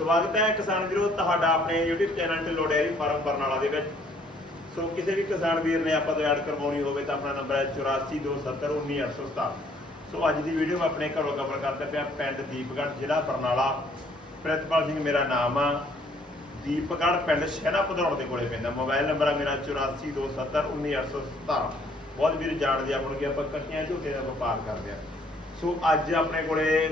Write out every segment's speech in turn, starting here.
ਸਵਾਗਤ ਹੈ ਕਿਸਾਨ ਵੀਰੋ, ਤੁਹਾਡਾ ਆਪਣੇ YouTube ਚੈਨਲ ਤੇ ਡੇਅਰੀ ਫਾਰਮ ਬਰਨਾਲਾ ਦੇ ਵਿੱਚ। ਸੋ ਕਿਸੇ ਵੀ ਕਿਸਾਨ ਵੀਰ ਨੇ ਆਪਾਂ ਤੋਂ ਐਡ ਕਰਵਾਉਣੀ ਹੋਵੇ ਤਾਂ ਆਪਣਾ ਨੰਬਰ ਹੈ 8427191817 ਸੋ ਅੱਜ ਦੀ ਵੀਡੀਓ ਮੈਂ ਆਪਣੇ ਘਰੋਂ ਕਵਰ ਕਰਦਾ ਪਿਆ ਪਿੰਡ ਦੀਪਗੜ੍ਹ, ਜ਼ਿਲ੍ਹਾ ਬਰਨਾਲਾ ਪ੍ਰਿਤਪਾਲ ਸਿੰਘ ਮੇਰਾ ਨਾਮ ਆ। ਦੀਪਗੜ੍ਹ ਪਿੰਡ ਸ਼ਹਿਣਾ ਪਧਰੌੜ ਦੇ ਕੋਲੇ ਪੈਂਦਾ। ਮੋਬਾਈਲ ਨੰਬਰ ਆ ਮੇਰਾ 8427191817 ਬਹੁਤ ਵੀਰ ਜਾਣਦੇ ਆਪਾਂ ਨੂੰ ਕਿ ਆਪਾਂ ਕੱਟੀਆਂ ਝੋਟੇ ਦਾ ਵਪਾਰ ਕਰਦੇ ਆ। ਸੋ ਅੱਜ ਆਪਣੇ ਕੋਲੇ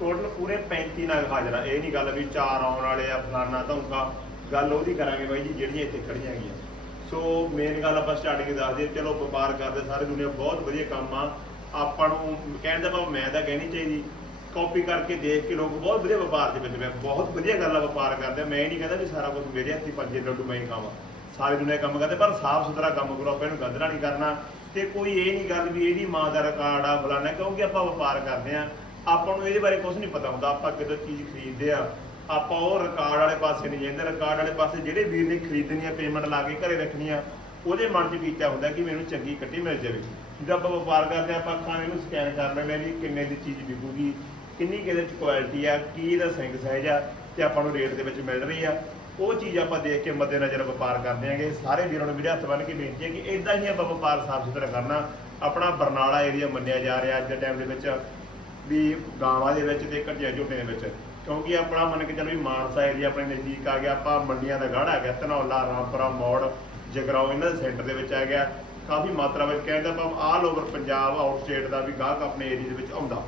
ਟੋਟਲ ਪੂਰੇ 35 ਨਗ ਹਾਜ਼ਰ ਇਹ ਨਹੀਂ ਗੱਲ ਵੀ ਚਾਰ ਆਉਣ ਵਾਲੇ ਆ ਫਲਾਨਾ ਧੌਂਕਾ ਗੱਲ ਉਹਦੀ ਕਰਾਂਗੇ ਬਾਈ ਜੀ ਜਿਹੜੀਆਂ ਇੱਥੇ ਖੜੀਆਂ ਹੈਗੀਆਂ ਸੋ ਮੇਨ ਗੱਲ ਆਪਾਂ ਸਟਾਰਟਿੰਗ ਦੱਸਦੇ ਹਾਂ, ਚਲੋ ਵਪਾਰ ਕਰਦੇ ਸਾਰੀ ਦੁਨੀਆ ਬਹੁਤ ਵਧੀਆ ਕੰਮ ਆ। ਆਪਾਂ ਨੂੰ ਕਹਿਣ ਦਾ ਭਾਵ ਮੈਂ ਤਾਂ ਕਹਿਣੀ ਚਾਹੀਦੀ ਕਾਪੀ ਕਰਕੇ ਦੇਖ ਕੇ ਲੋਕ ਬਹੁਤ ਵਧੀਆ ਵਪਾਰ ਦੇ ਵਿੱਚ ਮੈਂ ਬਹੁਤ ਵਧੀਆ ਗੱਲ ਆ ਵਪਾਰ ਕਰਦੇ ਆ। ਮੈਂ ਇਹ ਨਹੀਂ ਕਹਿੰਦਾ ਵੀ ਸਾਰਾ ਕੁਝ ਮੇਰੇ ਹੱਥੀ ਪੰਜੇ ਲੱਡੂ ਮੈਂ ਹੀ ਖਾਵਾਂ। ਸਾਰੀ ਦੁਨੀਆ ਕੰਮ ਕਰਦੇ ਪਰ ਸਾਫ਼ ਸੁਥਰਾ ਕੰਮ ਕਰੋ ਆਪਾਂ ਇਹਨੂੰ ਗੰਦਲਾ ਨਹੀਂ ਕਰਨਾ। ਤੇ ਕੋਈ ਇਹ ਨਹੀਂ ਗੱਲ ਵੀ ਇਹਦੀ ਮਾਂ ਦਾ ਰਿਕਾਰਡ ਆ ਫਲਾਣਾ ਕਿਉਂਕਿ ਆਪਾਂ ਵਪਾਰ ਕਰਦੇ ਆ। ਆਪਾਂ ਨੂੰ ਇਹਦੇ ਬਾਰੇ ਕੁਝ ਨਹੀਂ ਪਤਾ ਹੁੰਦਾ, ਆਪਾਂ ਕਿਦੋਂ ਚੀਜ਼ ਖਰੀਦਦੇ ਆ। ਆਪਾਂ ਉਹ ਰਿਕਾਰਡ ਵਾਲੇ ਪਾਸੇ ਨਹੀਂ ਜਾਂਦੇ ਰਿਕਾਰਡ ਵਾਲੇ ਪਾਸੇ ਜਿਹੜੇ ਵੀਰ ਨੇ ਖਰੀਦਣੀ ਆ ਪੇਮੈਂਟ ਲਾ ਕੇ ਘਰੇ ਰੱਖਣੀ ਆ ਉਹਦੇ ਮਨ 'ਚ ਕੀਤਾ ਹੁੰਦਾ ਕਿ ਮੈਨੂੰ ਚੰਗੀ ਕੱਟੀ ਮਿਲ ਜਾਵੇ। ਜਦੋਂ ਆਪਾਂ ਵਪਾਰ ਕਰਦੇ ਆ, ਆਪਾਂ ਅੱਖਾਂ ਨੂੰ ਸਕੈਨ ਕਰ ਲੈਂਦੇ ਆ ਵੀ ਕਿੰਨੇ ਦੀ ਚੀਜ਼ ਵਿਕੂਗੀ, ਕਿੰਨੀ ਕਿਹਦੇ 'ਚ ਕੁਆਲਿਟੀ ਆ, ਕੀ ਇਹਦਾ ਸਿੰਗ ਸਾਈਜ਼ ਆ, ਤੇ ਆਪਾਂ ਨੂੰ ਰੇਟ ਦੇ ਵਿੱਚ ਮਿਲ ਰਹੀ ਆ। ਉਹ ਚੀਜ਼ ਆਪਾਂ ਦੇਖ ਕੇ ਮੱਦੇ ਨਜ਼ਰ ਵਪਾਰ ਕਰਦੇ ਆਂਗੇ। ਸਾਰੇ ਵੀਰਾਂ ਨੂੰ ਵੀਰੇ ਹੱਥ ਬੰਨ ਕੇ ਬੇਨਤੀ ਹੈ ਕਿ ਇਦਾਂ ਹੀ ਆਪਾਂ ਵਪਾਰ ਸਾਫ਼ ਸੁਥਰਾ ਕਰਨਾ। ਆਪਣਾ ਬਰਨਾਲਾ ਏਰੀਆ ਮੰਨਿਆ ਜਾ ਰਿਹਾ ਅੱਜ ਦੇ ਟਾਈਮ ਦੇ ਵਿੱਚ। ਵੀ ਗਾਵਾਂ ਦੇ ਵਿੱਚ ਤੇ ਘਟਿਆ ਝੋਟੇ ਦੇ ਵਿੱਚ। ਕਿਉਂਕਿ ਆਪਣਾ ਮੰਨ ਕੇ ਚੱਲੋ ਵੀ ਮਾਨਸਾ ਏਰੀਆ ਆਪਣੇ ਨਜ਼ਦੀਕ ਆ ਗਿਆ, ਆਪਾਂ ਮੰਡੀਆਂ ਦਾ ਗੜ ਆ ਗਿਆ ਧਨੌਲਾ, ਰਾਮਪੁਰਾ, ਮੋੜ ਜਗਰਾਓ ਇਹਨਾਂ ਦੇ ਸੈਂਟਰ ਦੇ ਵਿੱਚ ਆ ਗਿਆ। ਕਾਫੀ ਮਾਤਰਾ ਵਿੱਚ ਕਹਿੰਦਾ ਆਪਾਂ all over Punjab out state ਦਾ ਵੀ ਗਾਹਕ ਆਪਣੇ ਏਰੀਆ ਦੇ ਵਿੱਚ ਆਉਂਦਾ।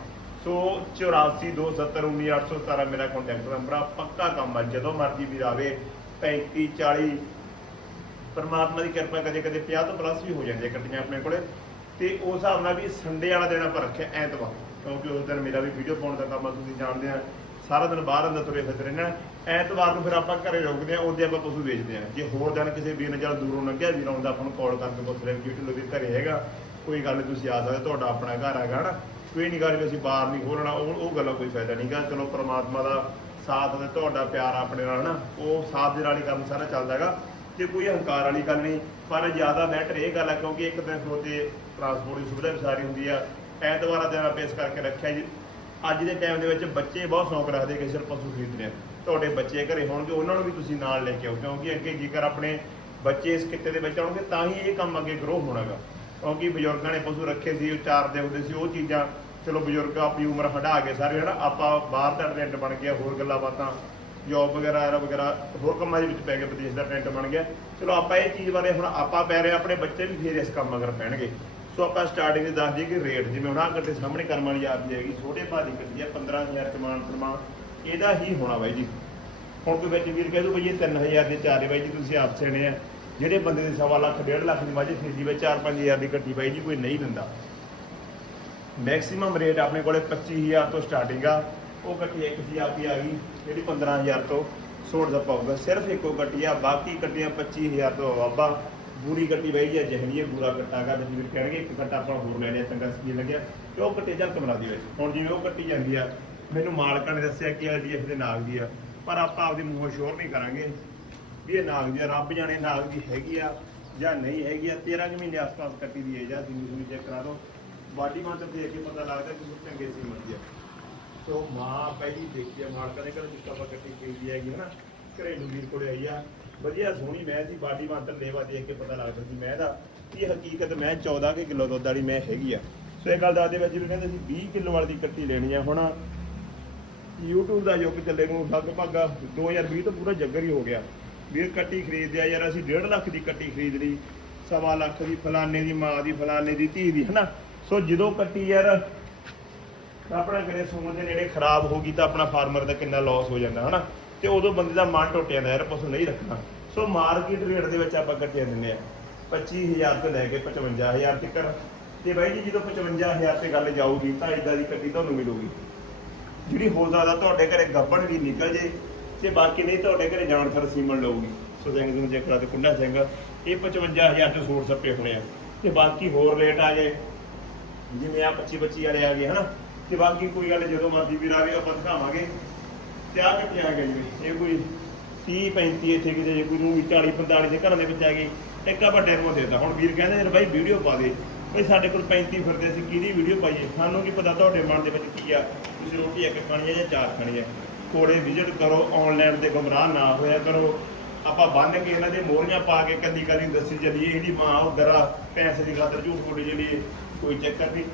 ਸੋ 8427191817 ਮੇਰਾ ਕੰਟੈਕਟ ਨੰਬਰ ਆ, ਪੱਕਾ ਕੰਮ ਆ, ਜਦੋਂ ਮਰਜ਼ੀ ਵੀਰ ਆਵੇ 35 40 ਪਰਮਾਤਮਾ ਦੀ ਕਿਰਪਾ ਕਦੇ ਕਦੇ 50 ਤੋਂ ਪਲੱਸ ਵੀ ਹੋ ਜਾਂਦੇ ਕੱਟੀਆਂ ਆਪਣੇ ਕੋਲੇ। ਤੇ ਉਸ ਹਿਸਾਬ ਨਾਲ ਵੀ ਸੰਡੇ ਵਾਲਾ ਦਿਨ ਆਪਾਂ ਰੱਖਿਆ ਐਤਵਾਰ, ਕਿਉਂਕਿ ਉਸ ਦਿਨ ਮੇਰਾ ਵੀ ਵੀਡੀਓ ਪਾਉਣ ਦਾ ਕੰਮ ਆ, ਤੁਸੀਂ ਜਾਣਦੇ ਆ, ਸਾਰਾ ਦਿਨ ਬਾਹਰ ਅੰਦਰ ਤੁਰੇ ਫਿਰਦੇ ਰਹਿਣਾ ਐਤਵਾਰ ਨੂੰ ਫਿਰ ਆਪਾਂ ਘਰੇ ਰੁਕਦੇ ਆ, ਉਹਦੇ ਆਪਾਂ ਪਸ਼ੂ ਵੇਚਦੇ ਆ। ਜੇ ਹੋਰ ਦਿਨ ਕਿਸੇ ਵੀਰ ਨੇ ਜਦ ਦੂਰੋਂ ਲੰਘਿਆ, ਵੀਰ ਆਉਂਦਾ, ਆਪਾਂ ਨੂੰ ਕਾਲ ਕਰਕੇ ਪੁੱਛ ਰਿਹਾ ਕਿ ਵੀਰ ਘਰੇ ਹੈਗਾ। ਕੋਈ ਗੱਲ ਨਹੀਂ ਤੁਸੀਂ ਆ ਸਕਦੇ, ਤੁਹਾਡਾ ਆਪਣਾ ਘਰ ਹੈਗਾ ਨਾ ਕੋਈ ਨਹੀਂ ਗੱਲ ਵੀ ਅਸੀਂ ਬਾਹਰ ਨਹੀਂ ਖੋਲਣਾ, ਉਹ ਉਹ ਗੱਲਾਂ ਕੋਈ ਫਾਇਦਾ ਨਹੀਂਗਾ ਚਲੋ, ਪ੍ਰਮਾਤਮਾ ਦਾ ਸਾਥ ਤੇ ਤੁਹਾਡਾ ਪਿਆਰ ਆਪਣੇ ਨਾਲ ਨਾ, ਉਹ ਸਾਥ ਦੇ ਨਾਲ ਹੀ ਕੰਮ ਸਾਰਾ ਚੱਲਦਾ ਹੈਗਾ। ਤੇ ਕੋਈ ਹੰਕਾਰ ਵਾਲੀ ਗੱਲ ਨਹੀਂ, ਪਰ ਜ਼ਿਆਦਾ ਬੈਟਰ ਇਹ ਗੱਲ ਹੈ ਕਿਉਂਕਿ ਇੱਕ ਦਿਨ ਸੋਤੇ ਟਰਾਂਸਪੋਰਟ ਦੀ ਸੁਵਿਧਾ ਵੀ ਸਾਰੀ ਹੁੰਦੀ ਆ। ਐਤਵਾਰ ਦਿਨ ਆਪਾਂ ਇਸ ਕਰਕੇ ਰੱਖਿਆ ਜੀ। ਅੱਜ ਦੇ ਟਾਈਮ ਦੇ ਵਿੱਚ ਬੱਚੇ ਬਹੁਤ ਸ਼ੌਂਕ ਰੱਖਦੇ ਕਿ ਸਿਰ ਪਸ਼ੂ ਖਰੀਦਣੇ ਆ। ਤੁਹਾਡੇ ਬੱਚੇ ਘਰੇ ਹੋਣਗੇ, ਉਹਨਾਂ ਨੂੰ ਵੀ ਤੁਸੀਂ ਨਾਲ ਲੈ ਕੇ ਆਓ, ਕਿਉਂਕਿ ਅੱਗੇ ਜੇਕਰ ਆਪਣੇ ਬੱਚੇ ਇਸ ਕਿੱਤੇ ਦੇ ਵਿੱਚ ਆਉਣਗੇ, ਤਾਂ ਹੀ ਇਹ ਕੰਮ ਅੱਗੇ ਗਰੋ ਹੋਣਾਗਾ। ਕਿਉਂਕਿ ਬਜ਼ੁਰਗਾਂ ਨੇ ਪਸ਼ੂ ਰੱਖੇ ਸੀ, ਉਹ ਚਾਰਦੇ ਹੁੰਦੇ ਸੀ, ਉਹ ਚੀਜ਼ਾਂ, ਚਲੋ ਬਜ਼ੁਰਗ ਆਪਣੀ ਉਮਰ ਹਟਾ ਕੇ ਸਾਰੇ, ਹਨਾ, ਆਪਾਂ ਬਾਹਰ ਦਾ ਟ੍ਰੈਂਡ ਬਣ ਗਿਆ, ਹੋਰ ਗੱਲਾਂ ਬਾਤਾਂ। ਜੌਬ ਵਗੈਰਾ ਐਰਾ ਵਗੈਰਾ ਹੋਰ ਕੰਮਾਂ ਦੇ ਵਿੱਚ ਪੈ ਗਿਆ ਵਿਦੇਸ਼ ਦਾ ਟ੍ਰੈਂਡ ਬਣ ਗਿਆ। ਚਲੋ ਆਪਾਂ ਇਹ ਚੀਜ਼ ਬਾਰੇ ਹੁਣ ਆਪਾਂ ਪੈ ਰਹੇ ਹਾਂ, ਆਪਣੇ ਬੱਚੇ ਵੀ ਫੇਰ ਇਸ ਕੰਮ ਅਗਰ ਪੈਣਗੇ। ਸੋ ਆਪਾਂ ਸਟਾਰਟਿੰਗ ਦੇ ਦੱਸ ਦਈਏ ਕਿ ਰੇਟ ਜਿਵੇਂ ਹੁਣ ਆਹ ਗੱਡੀ ਸਾਹਮਣੇ ਕਰਮ ਵਾਲੀ ਆਪਦੀ ਹੈਗੀ ਛੋਟੇ ਭਾਅ ਦੀ ਗੱਡੀ ਹੈ 15000 ਕਮਾਨ ਪ੍ਰਮਾਣ ਇਹਦਾ ਹੀ ਹੋਣਾ ਬਾਈ ਜੀ। ਹੁਣ ਕੋਈ ਵਿੱਚ ਵੀਰ ਕਹਿ ਦੂ ਬਈ ਇਹ 3000 ਦੇ ਚਾਰੇ ਬਾਈ ਜੀ ਤੁਸੀਂ ਆਪ ਸੇਣੇ ਆ। ਜਿਹੜੇ ਬੰਦੇ ਦੇ ਸਵਾ ਲੱਖ ਡੇਢ ਲੱਖ ਦੀ ਵਾਜੇ ਖਰੀਦੀ ਵੇ 4-5000 ਦੀ ਗੱਡੀ ਬਾਈ ਜੀ ਕੋਈ ਨਹੀਂ ਦਿੰਦਾ। ਮੈਕਸਿਮਮ ਰੇਟ ਆਪਣੇ ਕੋਲੇ 25000 ਤੋਂ ਸਟਾਰਟਿੰਗ ਆ। ਉਹ ਕੱਟੀ ਇੱਕ ਦੀ ਆਪੀ ਆ ਗਈ, ਜਿਹੜੀ 15000 ਤੋਂ ਸੋੜ ਦਾ ਪਾਊਗਾ। ਸਿਰਫ ਇੱਕੋ ਗੱਡੀ ਆ, ਬਾਕੀ ਗੱਡੀਆਂ 25000 ਤੋਂ ਵਾਬਾ ਬੂਰੀ ਗੱਡੀ ਬਈ ਜਾਂ ਜਹਨੀ ਹੈ, ਬੂਰਾ ਗੱਟਾਗਾ ਤੇ ਜਿਵੇਂ ਕਹਿਣਗੇ, ਇੱਕ ਕੱਟਾ ਆਪਾਂ ਹੋਰ ਲੈ ਲਿਆ, ਚੰਗਾ ਸੀ ਲੱਗਿਆ। ਤੇ ਉਹ ਗੱਟੇ ਜਾਂ ਕਮਰਾ ਦੇ ਵਿੱਚ। ਹੁਣ ਜਿਵੇਂ ਉਹ ਕੱਟੀ ਜਾਂਦੀ ਆ, ਮੈਨੂੰ ਮਾਲਕਾਂ ਨੇ ਦੱਸਿਆ ਕਿ ਐਲਡੀਐਫ ਦੇ ਨਾਗ ਦੀ ਆ, ਪਰ ਆਪਾਂ ਆਪਦੇ ਮੂੰਹੋਂ ਸ਼ੋਰ ਨਹੀਂ ਕਰਾਂਗੇ ਵੀ ਇਹ ਨਾਗ ਦੀ ਆ। ਰੱਬ ਜਾਣੇ ਨਾਗ ਦੀ ਹੈਗੀ ਆ ਜਾਂ ਨਹੀਂ ਹੈਗੀ ਆ। 13 ਕੁ ਮਹੀਨੇ ਆਸ-ਪਾਸ ਕੱਟੀ ਦੀ ਹੈ ਜਾਂ ਜਿੰਨੀ ਤੁਸੀਂ ਚੈੱਕ ਕਰਾ ਲਓ। ਬਾਡੀ ਮਾਤਰ ਦੇਖ ਕੇ ਪਤਾ ਲੱਗਦਾ ਕਿ ਉਹ ਚੰਗੇ ਸੀ ਮਰਦੀ ਆ। ਸੋ ਮਾਂ ਪਹਿਲੀ ਦੇਖੀ ਆ ਮਾਲਕਾਂ ਦੇ ਘਰ ਜਿੱਕ ਆਪਾਂ ਕੱਟੀ ਖਰੀਦੀ ਹੈਗੀ, ਹਨਾ? ਘਰੇਲੂ ਵੀਰ ਕੋਲੇ ਆਈ ਆ। ਵਧੀਆ, ਸੋਹਣੀ ਮੈਂ ਦੀ ਬਾਡੀ ਮਾਤਰ ਲੇਵਾ ਦੇਖ ਕੇ ਪਤਾ ਲੱਗਦਾ ਸੀ ਮੈਂ ਦਾ ਕੀ ਹਕੀਕਤ ਮੈਂ 14 ਕਿ ਕਿਲੋ ਦੁੱਧ ਵਾਲੀ ਮੈਂ ਹੈਗੀ ਆ। ਸੋ ਇਹ ਗੱਲ ਦੱਸਦੇ ਵਿੱਚ ਵੀ ਕਹਿੰਦੇ ਸੀ 20 ਕਿਲੋ ਵਾਲੀ ਦੀ ਕੱਟੀ ਲੈਣੀ ਆ। ਹੁਣ YouTube ਦਾ ਯੁੱਗ ਚੱਲੇ ਨੂੰ ਲਗਭਗ 2020 ਤੋਂ ਪੂਰਾ ਜੱਗਰ ਹੀ ਹੋ ਗਿਆ। ਵੀਰ ਕੱਟੀ ਖਰੀਦਦੇ ਆ, ਯਾਰ ਅਸੀਂ 1.5 ਲੱਖ ਦੀ ਕੱਟੀ ਖਰੀਦ ਲਈ। ਸਵਾ ਲੱਖ ਦੀ ਫਲਾਨੇ ਦੀ ਮਾਂ ਦੀ ਫਲਾਨੇ ਦੀ ਧੀ ਦੀ, ਹਨਾ? ਸੋ ਜਦੋਂ ਕੱਟੀ ਯਾਰ ਤਾਂ ਆਪਣਾ ਕਰੇ ਸੂਣ ਦੇ ਨੇੜੇ ਖਰਾਬ ਹੋ ਗਈ ਤਾਂ ਆਪਣਾ ਫਾਰਮਰ ਦਾ ਕਿੰਨਾ ਲਾਸ ਹੋ ਜਾਂਦਾ, ਹਨਾ? ਤੇ ਉਦੋਂ ਬੰਦੇ ਦਾ ਮਨ ਟੁੱਟ ਜਾਂਦਾ, ਯਾਰ ਪਸ਼ੂ ਨਹੀਂ ਰੱਖਣਾ। ਸੋ ਮਾਰਕੀਟ ਰੇਟ ਦੇ ਵਿੱਚ ਆਪਾਂ ਕੱਟੀਆਂ ਦਿੰਦੇ ਆ। 25000 ਤੋਂ ਲੈ ਕੇ 55000 ਤੱਕ। ਤੇ ਬਾਈ ਜੀ, ਜਦੋਂ 55000 ਤੇ ਗੱਲ ਜਾਊਗੀ, ਤਾਂ ਇਦਾਂ ਦੀ ਕੱਟੀ ਤੁਹਾਨੂੰ ਮਿਲੂਗੀ। ਜਿਹੜੀ ਹੋ ਜ਼ਿਆਦਾ ਤੁਹਾਡੇ ਘਰੇ ਗੱਬੜ ਵੀ ਨਿਕਲ ਜੇ, ਤੇ ਬਾਕੀ ਨਹੀਂ ਤੁਹਾਡੇ ਘਰੇ ਜਾਣ ਫਿਰ ਸੀਮਣ ਲਊਗੀ। ਸੋ ਸਿੰਘ ਨੂੰ ਚੈੱਕ ਕਰਾ ਤੇ ਕੁੰਡਾ ਸਿੰਘ ਇਹ 55000 ਤੋਂ ਸੂਟ ਸੱਪੇ ਹੋਣੇ ਆ। ਤੇ ਬਾਕੀ ਹੋਰ ਰੇਟ ਆ ਗਏ ਜਿਵੇਂ ਆ 25 25 ਵਾਲੇ ਆ ਗਏ, ਹਨਾ? ਤੇ ਬਾਕੀ ਕੋਈ ਗੱਲ ਜਦੋਂ ਮਰਜ਼ੀ ਵੀਰ ਆਵੇ, ਆਪਾਂ ਦਿਖਾਵਾਂਗੇ। ਤੇ ਆ ਕਿੱਥੇ ਆ ਗਏ ਜੀ ਇਹ ਕੋਈ 30 35 ਇੱਥੇ ਕਿਤੇ ਜੇ ਕੋਈ ਨੂੰ 40 45 ਦੇ ਘਰਾਂ ਦੇ ਵਿੱਚ ਆ ਗਈ ਇੱਕ ਵੱਡੇ ਨੂੰ ਦੇਦਾ ਹੁਣ ਵੀਰ ਕਹਿੰਦੇ ਯਾਰ ਬਾਈ, ਵੀਡੀਓ ਪਾ ਦੇ। ਬਈ, ਸਾਡੇ ਕੋਲ 35 ਫਿਰਦੇ ਸੀ ਕਿਹਦੀ ਵੀਡੀਓ ਪਾਈਏ? ਸਾਨੂੰ ਕੀ ਪਤਾ ਤੁਹਾਡੇ ਮਨ ਦੇ ਵਿੱਚ ਕੀ ਆ? ਤੁਸੀਂ ਰੋਟੀ ਇੱਕ ਖਾਣੀ ਹੈ ਜਾਂ ਚਾਰ ਖਾਣੀ ਹੈ? ਕੋਲੇ ਵਿਜ਼ਿਟ ਕਰੋ ਆਨਲਾਈਨ ਤੇ ਗੁੰਮਰਾਹ ਨਾ ਹੋਇਆ ਕਰੋ। ਆਪਾਂ ਬੰਨ ਕੇ ਇਹਨਾਂ ਦੇ ਮੋਹਰੀਆਂ ਪਾ ਕੇ ਕਦੀ ਕਦੀ ਦੱਸੀ ਚੱਲੀਏ, ਇਹਦੀ ਮਾਂ ਉਧਰ ਆ, ਪੈਸੇ ਦੀ ਖਾਤਰ ਝੂਠ ਬੋਲੀ ਜਿਹੜੀ ਕੋਈ ਚੱਕਰ ਨਹੀਂ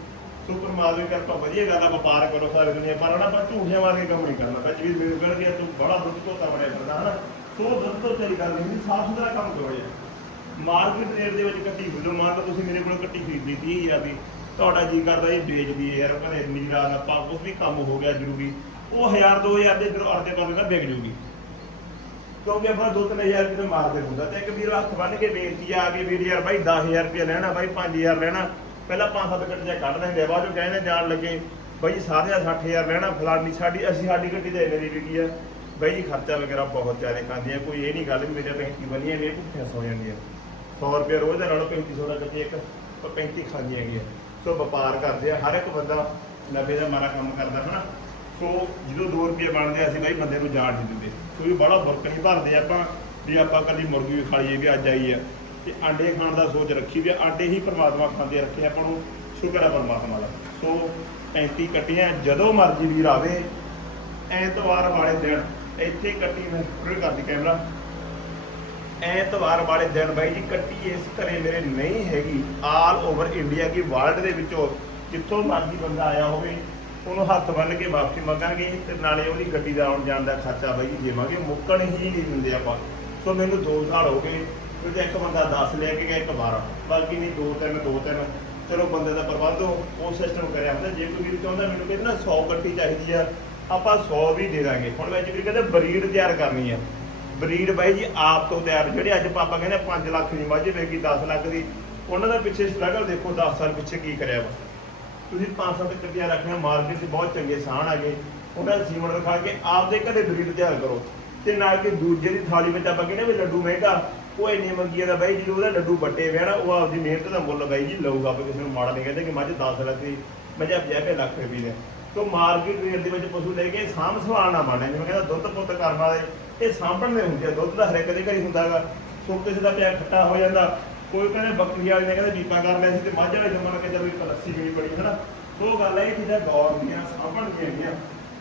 ਸੋ ਪਰਮਾਤਮਾ ਦੀ ਕਿਰਪਾ ਵਧੀਆ ਗੱਲ ਆ, ਵਪਾਰ ਕਰੋ ਸਾਰੇ ਦੁਨੀਆ, ਪਰ ਨਾ ਆਪਾਂ ਝੂਠਿਆਂ ਮਾਰ ਕੇ ਕੰਮ ਨਹੀਂ ਕਰਨਾ। ਬੱਚ ਵੀ ਮੈਨੂੰ ਕਹਿਣ ਗਿਆ ਤੂੰ ਬੜਾ ਦੁੱਧ ਧੋਤਾ ਬਣਿਆ ਫਿਰਦਾ, ਹਨਾ। ਸੋ ਦੁੱਧ ਤੋਂ ਤੇਰੀ ਗੱਲ ਨਹੀਂ ਸਾਫ਼ ਸੁਥਰਾ ਕੰਮ ਕਰੋ ਯਾਰ। ਮਾਰਕੀਟ ਰੇਟ ਦੇ ਵਿੱਚ ਕੱਟੀ ਖਰੀਦੋ ਮੰਨ ਲਓ ਤੁਸੀਂ ਮੇਰੇ ਕੋਲ ਕੱਟੀ ਖਰੀਦੀ 30000 ਦੀ, ਤੁਹਾਡਾ ਜੀ ਕਰਦਾ ਇਹ ਵੇਚ ਦਈਏ ਯਾਰ ਕਦੇ ਨੀਰਾ ਨਾ ਪਾ ਕੁਛ ਵੀ ਕੰਮ ਹੋ ਗਿਆ ਜ਼ਰੂਰੀ, ਉਹ 1000 2000 ਦੇ ਫਿਰ ਅਰਦੇ ਪਾਵੇ ਨਾ ਵਿਕ ਜੂਗੀ। ਕਿਉਂਕਿ ਆਪਣਾ 2-3000 ਰੁਪਏ ਮਾਰਦੇ ਹੁੰਦਾ ਤੇ ਇੱਕ ਵੀਰ ਹੱਥ ਬੰਨ ਕੇ ਵੇਚਦੀ ਆ ਕੇ ਵੀਰ ਯਾਰ ਬਾਈ 10000 ਰੁਪਏ ਲੈਣਾ ਬਾਈ 5000 ਲੈਣਾ ਪਹਿਲਾਂ 5-7 ਗੱਡੀਆਂ ਕੱਢ ਲੈਂਦੇ ਆ ਬਾਅਦ ਚੋਂ ਕਹਿੰਦੇ ਜਾਣ ਲੱਗੇ ਬਾਈ ਸਾਰਿਆਂ ਦਾ 60000 ਰਹਿਣਾ ਫਲਾਨੀ ਸਾਡੀ ਅਸੀਂ ਸਾਡੀ ਗੱਡੀ ਤੇ ਇੰਨੇ ਦੀ ਵਿਕੀ ਆ? ਬਾਈ ਜੀ ਖਰਚਾ ਵਗੈਰਾ ਬਹੁਤ ਜ਼ਿਆਦਾ ਖਾਂਦੀ ਆ ਕੋਈ ਇਹ ਨਹੀਂ ਗੱਲ ਵੀ ਮੇਰੇ ਪੈਂਤੀ ਬਣੀ ਹੈ ਮੇਰੇ ਭੁੱਖੀਆਂ ਸੌ ਜਾਂਦੀਆਂ 100 ਰੁਪਏ ਰੋਜ਼ ਦਾ ਨਾਲੋਂ 3500 ਦਾ ਗੱਡੀ ਇੱਕ 35 ਖਾਂਦੀਆਂ ਹੈਗੀਆਂ ਸੋ ਵਪਾਰ ਕਰਦੇ ਆ ਹਰ ਇੱਕ ਬੰਦਾ ਨਫੇ ਦਾ ਮਾਰਾ ਕੰਮ ਕਰਦਾ ਹਨਾ? ਸੋ ਜਦੋਂ 2 ਰੁਪਏ ਬਣਦੇ ਆ, ਅਸੀਂ ਬਾਈ ਬੰਦੇ ਨੂੰ ਜਾਣ ਨਹੀਂ ਦਿੰਦੇ। ਕਿਉਂਕਿ ਬੜਾ ਫ਼ਰਕ ਨਹੀਂ ਭਰਦੇ ਆਪਾਂ ਵੀ ਆਪਾਂ ਕੱਲੀ ਮੁਰਗੀ ਵੀ ਖਾ ਲਈਏ ਵੀ ਅੱਜ ਆਈ ਆ। ਤੇ ਆਂਡੇ ਖਾਣ ਦਾ ਸੋਚ ਰੱਖੀ ਵੀ ਆਂਡੇ ਹੀ ਪਰਮਾਤਮਾ ਖਾਂਦੇ ਰੱਖੇ ਆਪਾਂ ਨੂੰ ਸ਼ੁਕਰ ਹੈ ਪਰਮਾਤਮਾ ਦਾ। ਸੋ 35 ਕੱਟੀਆਂ, ਜਦੋਂ ਮਰਜ਼ੀ ਵੀਰ ਆਵੇ, ਐਤਵਾਰ ਵਾਲੇ ਦਿਨ, ਇੱਥੇ ਕੱਟੀ ਮੈਂ ਪੂਰੀ ਕਰਦੀ ਕੈਮਰਾ ਐਤਵਾਰ ਵਾਲੇ ਦਿਨ ਬਾਈ ਜੀ, ਕੱਟੀ ਇਸ ਘਰੇ ਮੇਰੇ ਨਹੀਂ ਹੈਗੀ। ਆਲ ਓਵਰ ਇੰਡੀਆ ਕੀ ਵਰਲਡ ਦੇ ਵਿੱਚੋਂ ਜਿੱਥੋਂ ਮਰਜ਼ੀ ਬੰਦਾ ਆਇਆ ਹੋਵੇ, ਉਹਨੂੰ ਹੱਥ ਬੰਨ ਕੇ ਵਾਪਸੀ ਮੰਗਾਂਗੇ ਤੇ ਨਾਲੇ ਉਹਦੀ ਗੱਡੀ ਦਾ ਆਉਣ ਜਾਣ ਦਾ ਖਰਚਾ ਬਾਈ ਜੀ ਦੇਵਾਂਗੇ। ਮੁੱਕਣ ਹੀ ਨਹੀਂ ਦਿੰਦੇ ਆਪਾਂ। ਸੋ ਮੈਨੂੰ 2 ਸਾਲ ਹੋ ਗਏ ਕਿਉਂਕਿ ਇੱਕ ਬੰਦਾ 10 ਲੈ ਕੇ ਗਿਆ, ਇੱਕ 12 ਬਾਕੀ ਨਹੀਂ 2 3 2 3 ਚਲੋ ਬੰਦੇ ਦਾ ਪ੍ਰਬੰਧ ਉਹ ਉਹ ਸਿਸਟਮ ਕਰਿਆ ਹੁੰਦਾ। ਜੇ ਕੋਈ ਵੀਰ ਚਾਹੁੰਦਾ ਮੈਨੂੰ ਕਹਿੰਦਾ 100 ਗੱਡੀ ਚਾਹੀਦੀ ਆ, ਆਪਾਂ 100 ਵੀ ਦੇ ਦਾਂਗੇ। ਹੁਣ ਮੈਂ ਜੀ ਕਹਿੰਦਾ, ਬਰੀਡ ਤਿਆਰ ਕਰਨੀ ਆ। ਬਰੀਡ ਬਾਈ ਜੀ, ਆਪ ਤੋਂ ਤਿਆਰ। ਜਿਹੜੇ ਅੱਜ ਪਾਪਾ ਕਹਿੰਦੇ 5 ਲੱਖ ਦੀ ਮੱਝ ਵੇਗੀ 10 ਲੱਖ ਦੀ, ਉਹਨਾਂ ਦਾ ਪਿੱਛੇ ਸਟਰਗਲ ਦੇਖੋ 10 ਸਾਲ ਪਿੱਛੇ ਕੀ ਕਰਿਆ ਵਾ। ਤੁਸੀਂ 500 ਤੇ ਕੱਟੀਆਂ ਰੱਖੀਆਂ ਮਾਰਕੀਟ 'ਚ ਬਹੁਤ ਚੰਗੇ ਸਾਨ ਆ ਗਏ ਉਹਨਾਂ ਦਾ ਸੀਮਨ ਰਖਾ ਕੇ ਆਪਦੇ ਘਰੇ ਬਰੀਡ ਤਿਆਰ ਕਰੋ। ਤੇ ਨਾਲ ਕਿ ਦੂਜੇ ਦੀ ਥਾਲੀ ਵਿੱਚ ਆਪਾਂ ਕਹਿੰਦੇ ਵੀ ਲੱਡੂ ਮਹਿੰਗਾ ਉਹ ਇੰਨੀ ਮੰਗੀ ਦਾ ਬਾਈ ਜੀ, ਉਹਦਾ ਲੱਡੂ ਵੱਡੇ ਵਿਆਹ ਨਾ, ਉਹ ਆਪਦੀ ਮਿਹਨਤ ਦਾ ਮੁੱਲ ਬਾਈ ਜੀ ਲਊਗਾ, ਆਪਾਂ ਕਿਸੇ ਨੂੰ ਮਾੜਾ ਨਹੀਂ ਕਹਿੰਦੇ ਕਿ ਮੱਝ 10 ਲੱਖ ਦੀ, ਮੱਝ 50 ਲੱਖ ਰੁਪਏ ਦੀ। ਸੋ ਮਾਰਕੀਟ ਰੇਟ ਦੇ ਵਿੱਚ ਪਸ਼ੂ ਲੈ ਕੇ ਸਾਂਭ ਸੰਭਾਲ ਨਾ ਮਾਣੇ ਜਿਵੇਂ ਕਹਿੰਦਾ ਦੁੱਧ ਪੁੱਤ ਕਰਨ ਵਾਲੇ, ਇਹ ਸਾਂਭਣੇ ਹੁੰਦੇ ਆ, ਦੁੱਧ ਦਾ ਹਰ ਇੱਕ ਦੇ ਘਰ ਹੀ ਹੁੰਦਾਗਾ ਸੋ ਕਿਸੇ ਦਾ ਪਿਆ ਖੱਟਾ ਹੋ ਜਾਂਦਾ, ਕੋਈ ਕਹਿੰਦੇ ਬੱਕਰੀ ਵਾਲੇ ਨੇ ਕਹਿੰਦੇ ਬੀਪਾ ਕਰ ਲਿਆ ਸੀ ਤੇ ਮੱਝ ਵਾਲੇ ਜੰਮਣ ਕੇ ਜਦੋਂ ਇੱਕ ਲੱਸੀ ਗਈ ਬੜੀ ਹਨਾ। ਸੋ ਗੱਲ ਹੈ ਇਹ ਚੀਜ਼ਾਂ ਗੌਰ ਦੀਆਂ, ਸਾਂਭਣ ਦੀਆਂ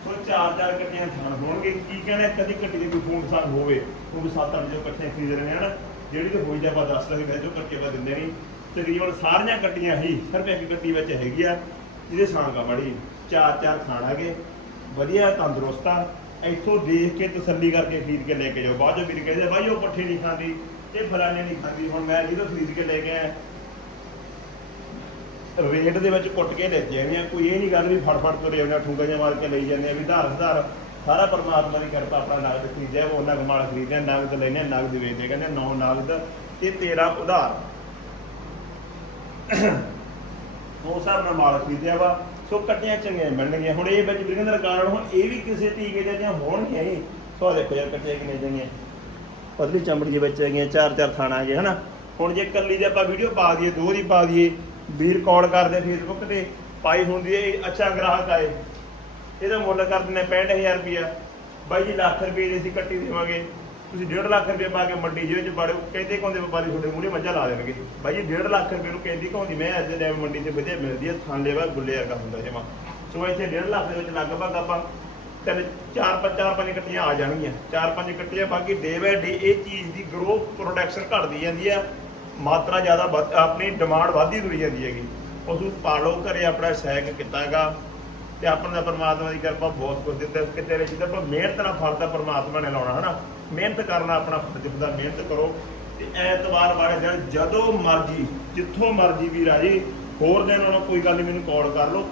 ਸੋ ਚਾਰ ਚਾਰ ਕੱਟੀਆਂ ਥਾਣ ਹੋਣਗੇ। ਕੀ ਕਹਿੰਦੇ ਕਦੀ ਕੱਟੀ ਦੇ ਕੋਈ ਫੂਡ ਸੰਗ ਹੋਵੇ, ਉਹ ਵੀ ਸੱਤ ਅੱਠ ਜੋ ਇਕੱਠੀਆਂ ਖਰੀਦ ਰਹੇ ਨੇ, ਜਿਹੜੀ ਤੇ ਹੋਈ ਜਾ ਆਪਾਂ ਦੱਸ ਲਗੇ, ਫਿਰ ਜੋ ਕੱਟੇ ਆਪਾਂ ਦਿੰਦੇ ਨਹੀਂ। ਤਕਰੀਬਨ ਸਾਰੀਆਂ ਕੱਟੀਆਂ ਹੀ, ਸਿਰਫ ਇੱਕ ਕੱਟੀ ਵਿੱਚ ਹੈਗੀ ਆ, ਜਿਹਦੇ ਸਾਂਗਾ ਮੜੀ। ਚਾਰ ਚਾਰ ਖਾਣਾਗੇ ਵਧੀਆ, ਤੰਦਰੁਸਤ ਆ। ਇੱਥੋਂ ਦੇਖ ਕੇ ਤਸੱਲੀ ਕਰਕੇ ਖਰੀਦ ਕੇ ਲੈ ਕੇ ਜਾਓ। ਬਾਅਦ ਚੋਂ ਵੀਰ ਕਹਿੰਦੇ ਬਾਈ, ਉਹ ਪੱਠੇ ਨਹੀਂ ਖਾਂਦੀ, ਇਹ ਫਲਾਣੇ ਨਹੀਂ ਖਾਂਦੀ। ਹੁਣ ਮੈਂ ਜਿਹਦੋਂ ਖਰੀਦ ਕੇ ਲੈ ਕੇ ਆਇਆ। ਰੇਟ ਦੇ ਵਿੱਚ ਕੁੱਟ ਕੇ ਲੈ ਜਾਂਦੇ ਆ ਕੋਈ ਇਹ ਨਹੀਂ ਗੱਲ ਵੀ ਫੜ ਫੜ ਤੁਰੇ ਆਉਂਦੇ ਠੂੰਗਾ ਜਿਹਾ ਮਾਰ ਕੇ ਲਈ ਜਾਂਦੇ ਆ ਵੀ ਧਾਰ ਧਾਰ। ਸਾਰਾ ਪਰਮਾਤਮਾ ਦੀ ਕਿਰਪਾ, ਆਪਣਾ ਨਗਦ ਖਰੀਦਿਆ, ਉਹ ਉਹਨਾਂ ਮਾਲ ਖਰੀਦਿਆ ਨਗਦ ਲੈਨੇ ਨਗਦ ਵੇਚਦੇ ਕਹਿੰਦੇ ਨੌ ਨਗਦ ਤੇ 13 ਉਧਾਰ। ਉਹ ਹਿਸਾਬ ਨਾਲ ਮਾਲ ਖਰੀਦਿਆ ਵਾ। ਸੋ ਕੱਟੀਆਂ ਚੰਗੀਆਂ ਮਿਲਣਗੀਆਂ। ਹੁਣ ਇਹ ਵਿੱਚ ਵਿਗਨ ਦਾ ਕਾਰਨ ਹੁਣ ਇਹ ਵੀ ਕਿਸੇ ਤੀਕੇ ਦੇ ਜਾਂ ਹੋਣਗੀਆਂ ਹੀ ਸੋ ਦੇਖੋ ਯਾਰ ਕੱਟੀਆਂ ਕਿੰਨੇ ਚੰਗੀਆਂ। ਪਤਲੀ ਚਮੜੀ ਦੇ ਵਿੱਚ ਹੈਗੀਆਂ ਚਾਰ ਚਾਰ ਥਾਣਾ ਹੈਗੇ, ਹਨਾ? ਹੁਣ ਜੇ ਕੱਲੀ ਦੇ ਆਪਾਂ ਵੀਡੀਓ ਪਾ ਦਈਏ, ਦੋ ਦੀ ਪਾ ਦਈਏ ਵੀ ਕਾਲ ਕਰਦੇ ਫੇਸਬੁੱਕ ਤੇ ਪਾਈ ਹੁੰਦੀ ਹੈ ਇਹ ਅੱਛਾ ਗ੍ਰਾਹਕ ਆਏ। ਇਹਦਾ ਮੁੱਲ ਕਰ ਦਿੰਦੇ 65000 ਰੁਪਿਆ ਬਾਈ ਜੀ, ਲੱਖ ਰੁਪਏ ਦੀ ਅਸੀਂ ਕੱਟੀ ਦੇਵਾਂਗੇ। ਤੁਸੀਂ 1.5 ਲੱਖ ਰੁਪਏ ਪਾ ਕੇ ਮੰਡੀ ਜਿਹਦੇ ਵਿੱਚ ਵੜੋ ਕਹਿੰਦੇ ਕਹਿੰਦੇ ਵਪਾਰੀ ਤੁਹਾਡੇ ਮੂਹਰੇ ਮੱਝਾਂ ਲਾ ਦੇਣਗੇ। ਬਾਈ ਜੀ 1.5 ਲੱਖ ਰੁਪਏ ਨੂੰ ਕਹਿੰਦੀ ਕਹਾਉਂਦੀ ਮੈਂ ਅੱਜ ਦੇ ਟਾਈਮ ਮੰਡੀ ਤੇ ਵਧੀਆ ਮਿਲਦੀ ਹੈ ਥਾਂਲੇ ਵਾ ਗੁੱਲੇ ਵਰਗਾ ਹੁੰਦਾ ਜਮਾ। ਸੋ ਇੱਥੇ 1.5 ਲੱਖ ਦੇ ਵਿੱਚ ਲਗਭਗ ਆਪਾਂ ਤਿੰਨ, ਚਾਰ ਪੰਜ ਚਾਰ ਪੰਜ ਕੱਟੀਆਂ ਆ ਜਾਣਗੀਆਂ। ਚਾਰ ਪੰਜ ਕੱਟੀਆਂ ਬਾਕੀ ਡੇ ਬਾਏ ਡੇ, ਇਹ ਚੀਜ਼ ਦੀ ਗਰੋਥ ਪ੍ਰੋਡਕਸ਼ਨ ਘਟਦੀ ਜਾਂਦੀ ਆ। ਮਾਤਰਾ ਜ਼ਿਆਦਾ ਵੱਧ- ਆਪਣੀ ਡਿਮਾਂਡ ਵਧਦੀ ਤੁਰੀ ਜਾਂਦੀ ਹੈਗੀ। ਉਸ ਪਸ਼ੂ ਪਾਲੋ ਘਰੇ ਆਪਣਾ ਸਹਿਕ ਕੀਤਾ ਹੈਗਾ। ਤੇ ਆਪਣਾ ਦਾ ਪਰਮਾਤਮਾ ਦੀ ਕਿਰਪਾ ਬਹੁਤ ਕੁਝ ਦਿੱਤਾ। ਕਿਤੇ ਵਿੱਚ ਆਪਾਂ ਮਿਹਨਤ ਨਾਲ ਫਲ ਤਾਂ ਪਰਮਾਤਮਾ ਨੇ ਲਾਉਣਾ, ਹਨਾ? ਮਿਹਨਤ ਕਰਨਾ ਆਪਣਾ ਫਰਜ਼ ਹੁੰਦਾ ਮਿਹਨਤ ਕਰੋ। ਤੇ ਐਤਵਾਰ ਵਾਲੇ ਦਿਨ ਜਦੋਂ ਮਰਜ਼ੀ, ਜਿੱਥੋਂ ਮਰਜ਼ੀ ਵੀ ਰਾਜੇ, ਹੋਰ ਦਿਨ ਉਹਨਾਂ ਕੋਈ ਗੱਲ ਨਹੀਂ ਮੈਨੂੰ ਕਾਲ ਕਰ ਲਓ।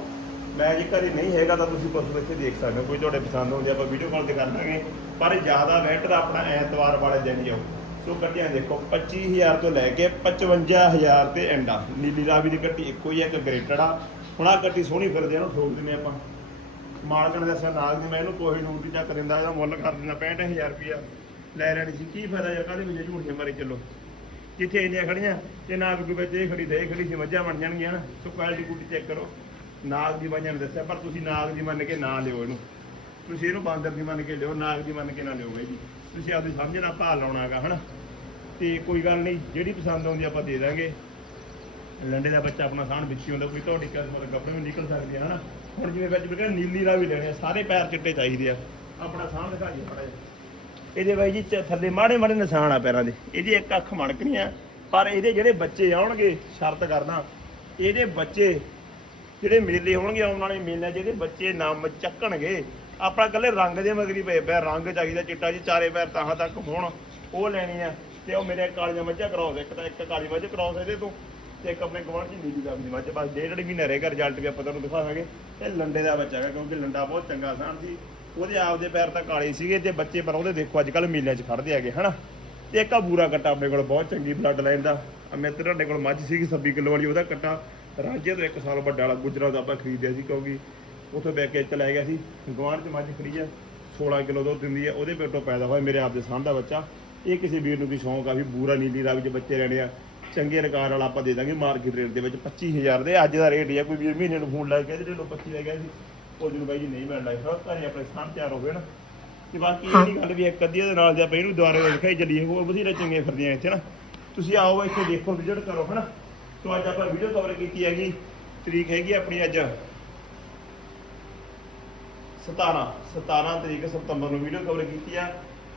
ਮੈਂ ਜੇ ਘਰੇ ਨਹੀਂ ਹੈਗਾ ਤਾਂ ਤੁਸੀਂ ਪਰਸੋਂ ਇੱਥੇ ਦੇਖ ਸਕਦੇ ਹੋ। ਕੋਈ ਤੁਹਾਡੇ ਪਸੰਦ ਹੋ ਹੁੰਦੇ ਆਪਾਂ ਵੀਡੀਓ ਕਾਲ ਤੇ ਕਰ ਲਾਂਗੇ। ਪਰ ਜ਼ਿਆਦਾ ਬੈਟਰ ਆਪਣਾ ਐਤਵਾਰ ਵਾਲੇ ਦਿਨ ਹੀ ਆਓ ਸੋ ਕੱਟੀਆਂ ਦੇਖੋ 25000 ਤੋਂ ਲੈ ਕੇ 55000 ਤੇ ਆ। ਨੀਲੀ ਰਾਵੀ ਦੀ ਕੱਟੀ ਇੱਕੋ ਹੀ ਆ, ਇੱਕ ਗ੍ਰੇਟਡ ਆ। ਹੁਣ ਆ ਕੱਟੀ ਸੋਹਣੀ ਫਿਰਦੇ ਆ, ਇਹਨੂੰ ਠੋਕ ਦਿੰਦੇ ਆਪਾਂ। ਮਾਲਕਣ ਦਾ ਨਾਗ ਦੀ ਮੈਂ ਇਹਨੂੰ ਕੋਈ ਨੂਰ ਦੀ ਚੱਕ ਦਿੰਦਾ, ਇਹਦਾ ਮੁੱਲ ਕਰ ਦਿੰਦਾ 65000 ਰੁਪਿਆ ਲੈ ਲੈਣੀ ਸੀ, ਕੀ ਫਾਇਦਾ ਯਾਰ, ਕਾਹਦੇ ਵਿੱਚ ਝੂਠੀਆਂ ਮਾਰੀ ਚੱਲੋ। ਜਿੱਥੇ ਇੰਨੀਆਂ ਖੜੀਆਂ, ਤੇ ਨਾਗ ਕੋਈ ਵਿੱਚ ਇਹ ਖੜੀ ਦੇ ਇਹ ਖੜੀ ਸੀ ਮੱਝਾਂ ਬਣ ਜਾਣਗੀਆਂ ਨਾ। ਸੋ ਕੁਆਲਿਟੀ ਕੁੱਟੀ ਚੈੱਕ ਕਰੋ। ਨਾਗ ਦੀ ਵਜ੍ਹਾ ਨੇ ਦੱਸਿਆ, ਪਰ ਤੁਸੀਂ ਨਾਗ ਦੀ ਮੰਨ ਕੇ ਨਾ ਲਿਓ ਇਹਨੂੰ। ਤੁਸੀਂ ਇਹਨੂੰ ਬਾਂਦਰ ਦੀ ਮੰਨ ਕੇ ਲਿਓ, ਨਾਗ ਦੀ ਮੰਨ ਕੇ ਨਾ ਲਿਓ ਬਾਈ ਜੀ। ਤੁਸੀਂ ਆਪਦੀ ਸਮਝਣਾ ਭਾਅ ਲਾਉਣਾਗਾ ਹਨਾ? ਤੇ ਕੋਈ ਗੱਲ ਨਹੀਂ, ਜਿਹੜੀ ਪਸੰਦ ਆਉਂਦੀ ਆਪਾਂ ਦੇ ਦਾਂਗੇ। ਲੰਡੇ ਦਾ ਬੱਚਾ ਆਪਣਾ ਸਾਹਣ ਵਿੱਚੀ ਹੁੰਦਾ ਕੋਈ ਤੁਹਾਡੀ ਕਿਸਮਤ ਗੱਭਰੂ ਵੀ ਨਿਕਲ ਸਕਦੀ ਹੈ ਹਨਾ? ਹੁਣ ਜਿਵੇਂ ਵਿੱਚ ਵੀ ਨੀਲੀ ਰਾ ਵੀ ਲੈਣੇ ਆ, ਸਾਰੇ ਪੈਰ ਚਿੱਟੇ ਚਾਹੀਦੇ ਆ। ਆਪਣਾ ਸਾਹ ਦਿਖਾ ਜੀ ਮਾੜਾ ਇਹਦੇ ਬਾਈ ਜੀ ਥੱਲੇ ਮਾੜੇ ਮਾੜੇ ਨਿਸ਼ਾਨ ਆ ਪੈਰਾਂ ਦੇ। ਇਹਦੀ ਇੱਕ ਅੱਖ ਮਣਕਣੀ ਆ, ਪਰ ਇਹਦੇ ਜਿਹੜੇ ਬੱਚੇ ਆਉਣਗੇ, ਸ਼ਰਤ ਕਰਦਾ, ਇਹਦੇ ਬੱਚੇ ਜਿਹੜੇ ਮੇਲੇ ਹੋਣਗੇ, ਆਉਣ ਵਾਲੇ ਮੇਲੇ ਜਿਹਦੇ ਬੱਚੇ ਨਾਮ ਚੱਕਣਗੇ। ਆਪਣਾ ਕੱਲੇ ਰੰਗ ਦੇ ਮਗਰੀ ਪਏ ਪਿਆ, ਰੰਗ ਚਾਹੀਦਾ, ਚਿੱਟਾ ਜੀ, ਚਾਰੇ ਪੈਰ ਤਾਹਾਂ ਤੱਕ ਹੋਣ, ਉਹ ਲੈਣੀ ਆ। ਤੇ ਉਹ ਮੇਰੇ ਕਾਲੀਆਂ ਮੱਝਾਂ ਕਰਾਉਸ ਇੱਕ ਤਾਂ ਇੱਕ ਕਾਲੀ ਮੱਝ ਕਰਾਉਸ ਇਹਦੇ ਤੋਂ, ਤੇ ਇੱਕ ਆਪਣੇ ਗਵਾਂਢ ਦੀ ਨੀਲੀ ਦਾ ਮੱਝ, ਬਸ ਡੇਢ ਡੇਢ ਮਹੀਨੇ ਰਹੇਗਾ ਰਿਜ਼ਲਟ ਵੀ, ਆਪਾਂ ਤੁਹਾਨੂੰ ਦਿਖਾਵਾਂਗੇ ਇਹ ਲੰਡੇ ਦਾ ਬੱਚਾ ਹੈ ਕਿਉਂਕਿ ਲੰਡਾ ਬਹੁਤ ਚੰਗਾ ਸਾਨ ਸੀ। ਉਹਦੇ ਆਪਦੇ ਪੈਰ ਤਾਂ ਕਾਲੇ ਸੀਗੇ ਤੇ ਬੱਚੇ, ਪਰ ਉਹਦੇ ਦੇਖੋ ਅੱਜ ਕੱਲ ਮੇਲਿਆਂ 'ਚ ਖੜਦੇ ਹੈਗੇ, ਹਨਾ? ਤੇ ਇੱਕ ਆ ਬੂਰਾ ਕੱਟਾ ਆਪਣੇ ਕੋਲ, ਬਹੁਤ ਚੰਗੀ ਬਲੱਡ ਲਾਈਨ ਦਾ। ਆ ਮੇਰੇ ਤੁਹਾਡੇ ਕੋਲ ਮੱਝ ਸੀਗੀ 26 ਕਿਲੋ ਵਾਲੀ, ਉਹਦਾ ਕੱਟਾ ਰਾਜੇ ਤੋਂ ਇੱਕ ਸਾਲ ਵੱਡਾ ਵਾਲਾ ਗੁਜਰਾ ਦਾ ਆਪਾਂ ਖਰੀਦਿਆ ਸੀ ਕਿਉਂਕਿ ਉੱਥੋਂ ਬੈ ਕੇ ਚਲਾ ਗਿਆ ਸੀ। ਗਵਾਂਢ 'ਚ ਮੱਝ ਖੜੀ ਆ 16 ਕਿਲੋ ਦੁੱਧ ਦਿੰਦੀ ਆ ਉਹਦੇ ਪੇਟੋਂ ਪੈਦਾ ਹੋਇਆ ਮੇਰੇ ਸਾਂਭ ਦਾ ਬੱਚਾ। ਇਹ ਕਿਸੇ ਵੀਰ ਨੂੰ ਵੀ ਸ਼ੌਂਕ ਆ ਵੀ ਬੂਰਾ ਨੀਲੀ ਰੰਗ 'ਚ ਬੱਚੇ ਲੈਣੇ ਆ। ਚੰਗੇ ਰਕਾਰ ਵਾਲਾ ਆਪਾਂ ਦੇ ਦਾਂਗੇ ਮਾਰਕੀਟ ਰੇਟ ਦੇ ਵਿੱਚ 25000 ਦੇ ਅੱਜ ਦਾ ਰੇਟ ਹੀ ਆ ਕੋਈ ਵੀਰ ਮਹੀਨੇ ਨੂੰ ਫੋਨ ਲਾ ਕੇ ਕਹਿੰਦੇ ਲੋ 25 ਲੈ ਗਿਆ ਸੀ। ਉਹ ਜਿਹਨੂੰ ਬਾਈ ਜੀ ਨਹੀਂ ਮਿਲਣਾ ਵਾਰ ਘਰੇ ਆਪਣੇ ਸਾਂਭ ਤਿਆਰ ਹੋਵੇ ਨਾ। ਤੇ ਬਾਕੀ ਇਹ ਨਹੀਂ ਗੱਲ ਵੀ ਇੱਕ ਅੱਧੀ ਦੇ ਨਾਲ ਜੇ ਆਪਾਂ ਇਹਨੂੰ ਦੁਆਰੇ ਦਿਖਾਈ ਚੱਲੀਏ ਹੋਰ ਬਥੇਰੇ ਚੰਗੇ ਫਿਰਦੀਆਂ ਇੱਥੇ ਨਾ। ਤੁਸੀਂ ਆਓ ਇੱਥੇ ਦੇਖੋ ਵਿਜ਼ਿਟ ਕਰੋ ਹਨਾ। ਤੋਂ ਅੱਜ ਆਪਾਂ ਵੀਡੀਓ ਕਵਰ ਕੀਤੀ ਹੈਗੀ ਤਰੀਕ ਹੈਗੀ ਆਪਣੀ ਅੱਜ। 17 17 ਤਰੀਕ ਸਤੰਬਰ ਨੂੰ ਵੀਡੀਓ ਕਵਰ ਕੀਤੀ ਆ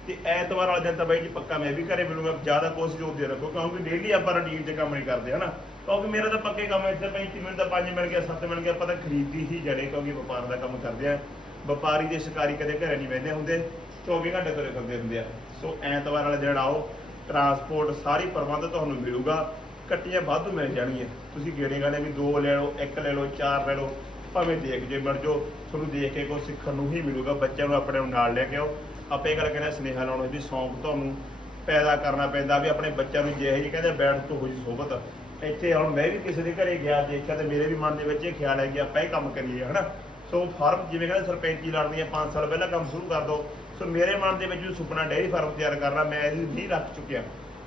ਤੇ ਐਤਵਾਰ ਵਾਲੇ ਦਿਨ ਤਾਂ ਬਾਈ ਜੀ ਪੱਕਾ ਮੈਂ ਵੀ ਘਰੇ ਮਿਲੂੰਗਾ, ਜ਼ਿਆਦਾ ਕੋਸ਼ਿਸ਼ ਉਹਦੇ ਰੱਖੋ, ਕਿਉਂਕਿ ਡੇਲੀ ਆਪਾਂ ਰੂਟੀਨ 'ਚ ਕੰਮ ਨਹੀਂ ਕਰਦੇ, ਹਨਾ? ਕਿਉਂਕਿ ਮੇਰਾ ਤਾਂ ਪੱਕੇ ਕੰਮ ਇੱਥੇ 35 ਮਿੰਟ ਦਾ 5 ਮਿਲ ਗਿਆ 7 ਮਿਲ ਗਿਆ, ਆਪਾਂ ਤਾਂ ਖਰੀਦੀ ਹੀ ਜਾਣੇ, ਕਿਉਂਕਿ ਵਪਾਰ ਦਾ ਕੰਮ ਕਰਦੇ ਆ। ਵਪਾਰੀ ਦੇ ਸ਼ਿਕਾਰੀ ਕਦੇ ਘਰੇ ਨਹੀਂ ਬਹਿੰਦੇ ਹੁੰਦੇ 24 ਘੰਟੇ ਤੁਰੇ ਫਿਰਦੇ ਹੁੰਦੇ ਆ। ਸੋ ਐਤਵਾਰ ਵਾਲੇ ਦਿਨ ਆਓ ਟਰਾਂਸਪੋਰਟ ਸਾਰੀ ਪ੍ਰਬੰਧ ਤੁਹਾਨੂੰ ਮਿਲੂਗਾ, ਕੱਟੀਆਂ ਵਾਧੂ ਮਿਲ ਜਾਣਗੀਆਂ। ਤੁਸੀਂ ਗੇੜੇ ਗਾਣੇ ਵੀ ਦੋ ਲੈ ਲਓ, ਇੱਕ ਲੈ ਲਓ, ਚਾਰ ਲੈ ਲਓ ਭਾਵੇਂ ਦੇਖ ਜੇ ਮਰ ਜੋ ਤੁਹਾਨੂੰ ਦੇਖ ਕੇ ਕੁਝ ਸਿੱਖਣ ਨੂੰ ਹੀ ਮਿਲੂਗਾ, ਬੱਚਿਆਂ ਨੂੰ ਆਪਣੇ ਨੂੰ ਨਾਲ ਲੈ ਕੇ ਆਓ। ਆਪੇ ਗੱਲ ਕਹਿੰਦੇ ਸੁਨੇਹਾ ਲਾਉਣ ਦੀ ਸ਼ੌਂਕ ਤੁਹਾਨੂੰ ਪੈਦਾ ਕਰਨਾ ਪੈਂਦਾ ਵੀ ਆਪਣੇ ਬੱਚਿਆਂ ਨੂੰ ਜਿਹੇ ਜਿਹੀ ਕਹਿੰਦੇ ਬੈਠ ਤੋਂ ਹੋਈ ਸੋਬਤ ਇੱਥੇ ਹੁਣ ਮੈਂ ਵੀ ਕਿਸੇ ਦੇ ਘਰੇ ਗਿਆ, ਦੇਖਿਆ ਤੇ ਮੇਰੇ ਵੀ ਮਨ ਦੇ ਵਿੱਚ ਇਹ ਖਿਆਲ ਹੈ ਕਿ ਆਪਾਂ ਇਹ ਕੰਮ ਕਰੀਏ, ਹਨਾ? ਸੋ ਫਾਰਮ ਜਿਵੇਂ ਕਹਿੰਦੇ ਸਰਪੰਚੀ ਲੜਨੀ ਹੈ 5 ਸਾਲ ਪਹਿਲਾਂ ਕੰਮ ਸ਼ੁਰੂ ਕਰ ਦਿਓ ਸੋ ਮੇਰੇ ਮਨ ਦੇ ਵਿੱਚ ਵੀ ਸੁਪਨਾ ਡੇਅਰੀ ਫਾਰਮ ਤਿਆਰ ਕਰਨਾ, ਮੈਂ ਇਹ ਵੀ ਰੱਖ ਚੁੱਕਿਆ।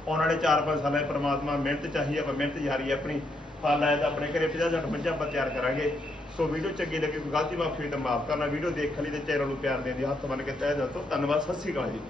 ਆਉਣ ਵਾਲੇ 4-5 ਸਾਲਾਂ ਪਰਮਾਤਮਾ ਮਿਹਨਤ ਚਾਹੀਏ ਆਪਾਂ ਮਿਹਨਤ ਜਾਰੀ ਹੈ ਆਪਣੀ। ਫਲ ਆਇਆ ਤਾਂ ਆਪਣੇ ਘਰੇ 50 ਮੱਝਾਂ ਆਪਾਂ ਤਿਆਰ ਕਰਾਂਗੇ। ਸੋ ਵੀਡੀਓ ਚੰਗੀ ਲੱਗੀ, ਕੋਈ ਗਲਤੀ ਮਾਫੀ ਤਾਂ ਮਾਫ ਕਰਨਾ, ਵੀਡੀਓ ਦੇਖਣ ਲਈ ਤੇ ਚੈਨਲ ਨੂੰ ਪਿਆਰ ਦੇਣ ਦੀ ਹੱਥ ਬੰਨ ਕੇ ਤਹਿ ਦਿਲ ਤੋਂ ਧੰਨਵਾਦ, ਸਤਿ ਸ਼੍ਰੀ ਅਕਾਲ ਜੀ।